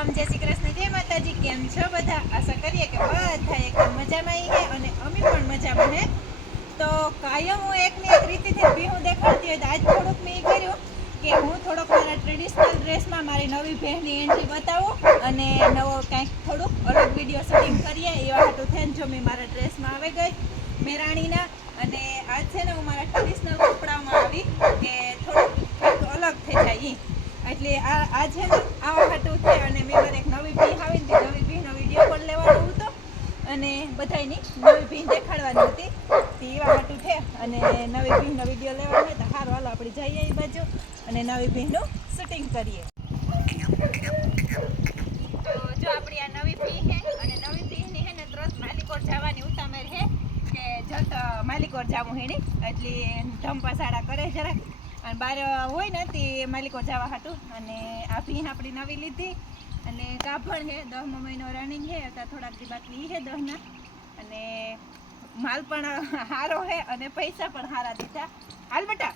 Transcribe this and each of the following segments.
રામ જય શ્રી કૃષ્ણ. જય માતાજી, કેમ છો બધા? આશા કરીએ કે બધા એકદમ મજામાં આવી ગયા અને અમે પણ મજામાં હે. તો કાયમ હું એકની એક રીતેથી ભીહું દેખાડતી હોય તો આજ થોડુંક મેં એ કર્યું કે હું થોડોક મારા ટ્રેડિશનલ ડ્રેસમાં મારી નવી બહેનની એન્ટ્રી બતાવું અને નવો કંઈક થોડુંક અલગ વીડિયો શૂટિંગ કરીએ. એવા હાટું થઈને જો મેં મારા ડ્રેસમાં આવી ગઈ મેરાણીના અને આજ છે ને હું મારા ટ્રેડિશનલ કપડામાં આવી કે થોડુંક અલગ થઈ જાય ઈ. એટલે આ આ હાટું છે અને મેં મારે એક નવી ભીહ આવી હતી નવી ભીહનો વીડિયો પણ લેવાનો હતો અને બધાયની નવી ભીહ દેખાડવાની હતી. તે એવા માટે છે અને નવી ભીહનો વીડિયો લેવાનો હોય તો સારું હાલો આપણે જઈએ એ બાજુ અને નવી ભીહનું શૂટિંગ કરીએ. તો જો આપણી આ નવી ભીહ છે અને નવી ભીહની છે ને તરત માલિકોર જવાની ઉતામેર છે કે જત માલિકોર જાવું હેણી એટલે ધંપા સાડા કરે જરાક. અને બહાર હોય ને તે માલિકો જવા હાટું. અને આ ભીહ આપણી નવી લીધી. અને કાપડ છે દસમો મહિનો રનિંગ છે, અત્યારે થોડાક દી બાકી છે દહના. અને માલ પણ સારો છે અને પૈસા પણ સારા દીધા. હાલ બેટા.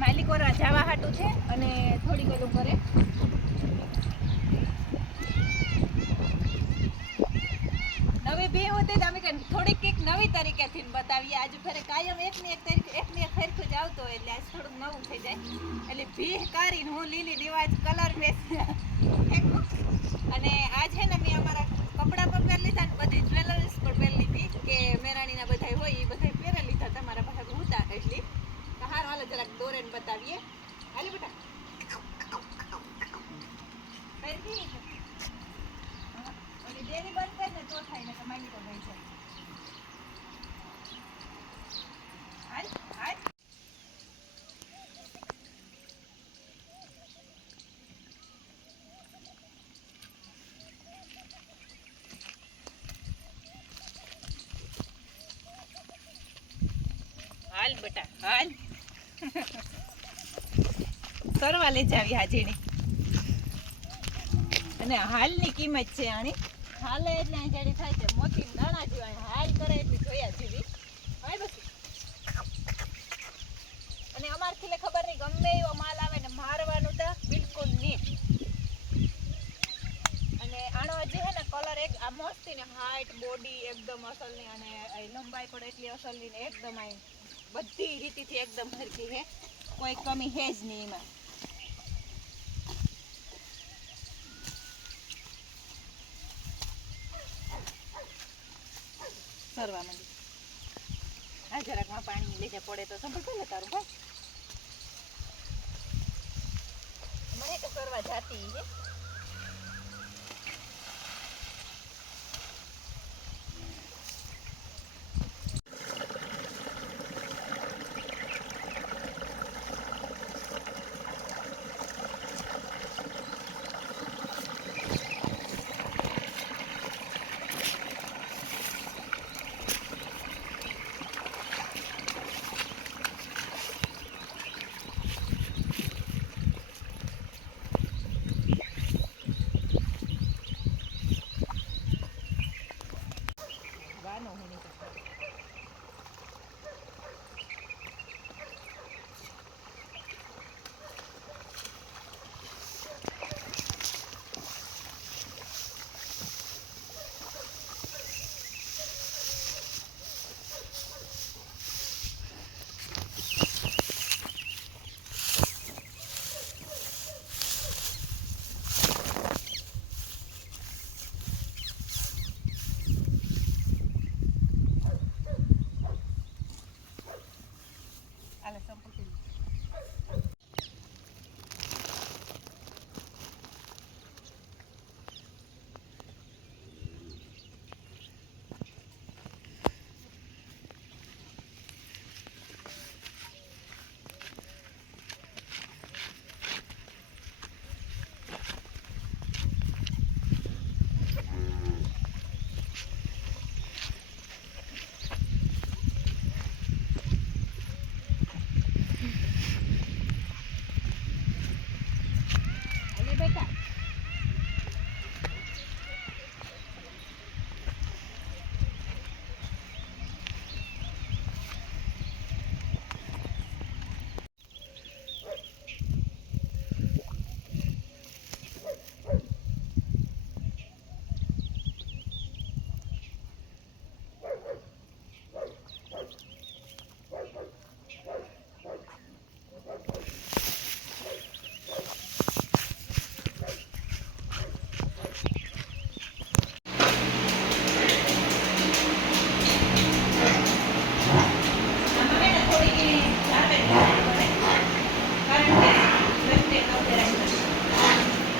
માલિકો જવા હાટું છે અને થોડી બધું કરે. નવી ભી હોતી અમે થોડીક કંઈક નવી તરીકેથી બતાવીએ. આજે ફરે કાયમ એકની એક તરીકે એકની એક ફેરખું જ આવતો હોય એટલે આજ થોડુંક નવું થઈ જાય. એટલે ભીહ કાઢીને હું લીલી રિવાજ કલર ને અને આ છે ને મેં અમારા કપડાં પણ પહેરી લીધા ને બધી જ્વેલરીસ પણ પહેરી લીધી કે મેરાણીના બધા હોય એ બધા પહેરી લીધા તમારા પાસે હતા એટલી હાર હાલો જરાક દોરે બતાવીએ. હાલે બેટા. પહેરી અને ડેરી બંધ થાય થાય ને તમારી તો છે હાલ બેટા, હાલ. કરવા લઈ જાવી હાજીની. અને હાલની કિંમત છે આની હાલે એટલે અહીં થાય છે મોતી દાણા જેવા હાલ કરે એટલે જોયા જેવી. હાલ બસ. અને અમારથી ખબર નહીં, ગમે એવો માલ આવે ને મારવાનું તો બિલકુલ નહીં. અને આનો જે હે ને કલર એક, આ મસ્તી ને હાઈટ બોડી એકદમ અસલની અને લંબાઈ પણ એટલી અસલની ને એકદમ બધી રીતિથી એકદમ સરખી છે કોઈ કમી છે જ નહીં એમાં. સરવા માંડી. આ જરાકમાં પાણી લીધે પડે તો સંભળતો ને તારું ભાઈ મને તો કરવા જાતી છે Diba, Urbano, Huling Kapatid.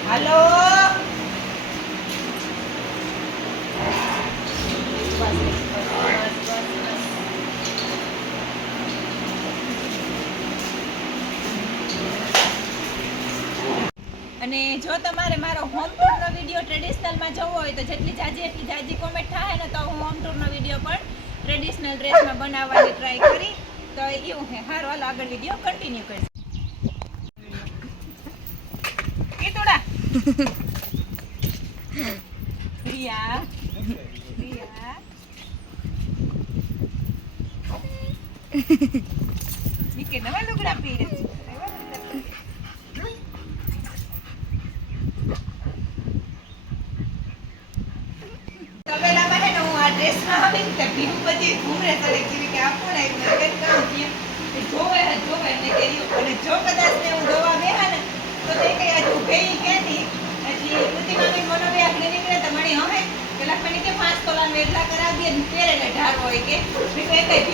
Hello. અને જો તમારે મારો હોમ ટૂરનો વીડિયો ટ્રેડિશનલમાં જવો હોય તો જેટલી જાજી એટલી જાજી કોમેન્ટ થાય ને તો હું હોમ ટૂરનો વીડિયો પણ ટ્રેડિશનલ ડ્રેસમાં બનાવવાની ટ્રાય કરી. તો એવું છે સારું હાલો આગળ વીડિયો કન્ટિન્યુ કરીશ. કીધુડા રિયા રિયા ઈ કે નવા લુગડા પહેરે છે ડ્રેસમાં આવી ને તે ભીમ બધી ઘૂમરે ચડે જેવી કે જોવે ને કે જો કદાચ ને હું દવા બેહા ને તો તે કઈ હજુ ઊભે ઈ ક્યાંથી એટલે કૃતિ મામી મનો બે આગળ નીકળે તો મળી હમે પેલા મને કે પાંચ તોલા વેટલા કરાવી દે ને પહેરે ને ઢાર હોય કે મેં કહ્યું, એ કઈ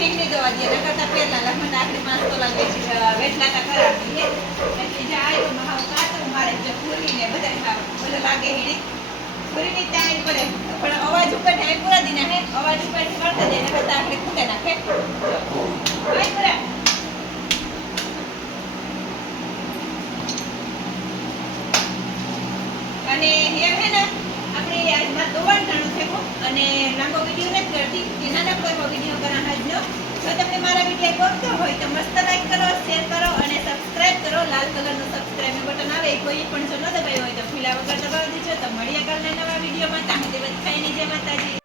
ભીંગ નહીં દવા દે ન કરતા લખમણ આખરી પાંચ તોલા વેચી વેટલા તા કરાવી એટલે જાય તો ને હાવ કાતરું મારે જે પૂરીને બધા હાવ લાગે એને પૂરીની ત્યાં પડે. પણ અવાજ ઉપર ઢાઈ પૂરા દીના હે અવાજ ઉપર કરતા જાય ને કરતા આખરી ખૂટે નાખે. અને એમ હે ને, આપણે આજમાં દોવાણ ટાણું થયું અને લાંબો વીડિયો નથી કરતી. કે નાના કોઈ વીડિયો કરા આજનો જો તમને મારા વીડિયો ગમતો હોય તો મસ્ત લાઈક કરો શેર કરો અને સબસ્ક્રાઇબ કરો. લાલ કલરનું સબસ્ક્રાઇબ બટન આવે કોઈ પણ જો ન દબાયું હોય તો ફીલા વગર દબાવી દેજો. તો મળીએ કાલના નવા વિડીયોમાં. ત્યાં દેવત ખાઈની જય માતાજી.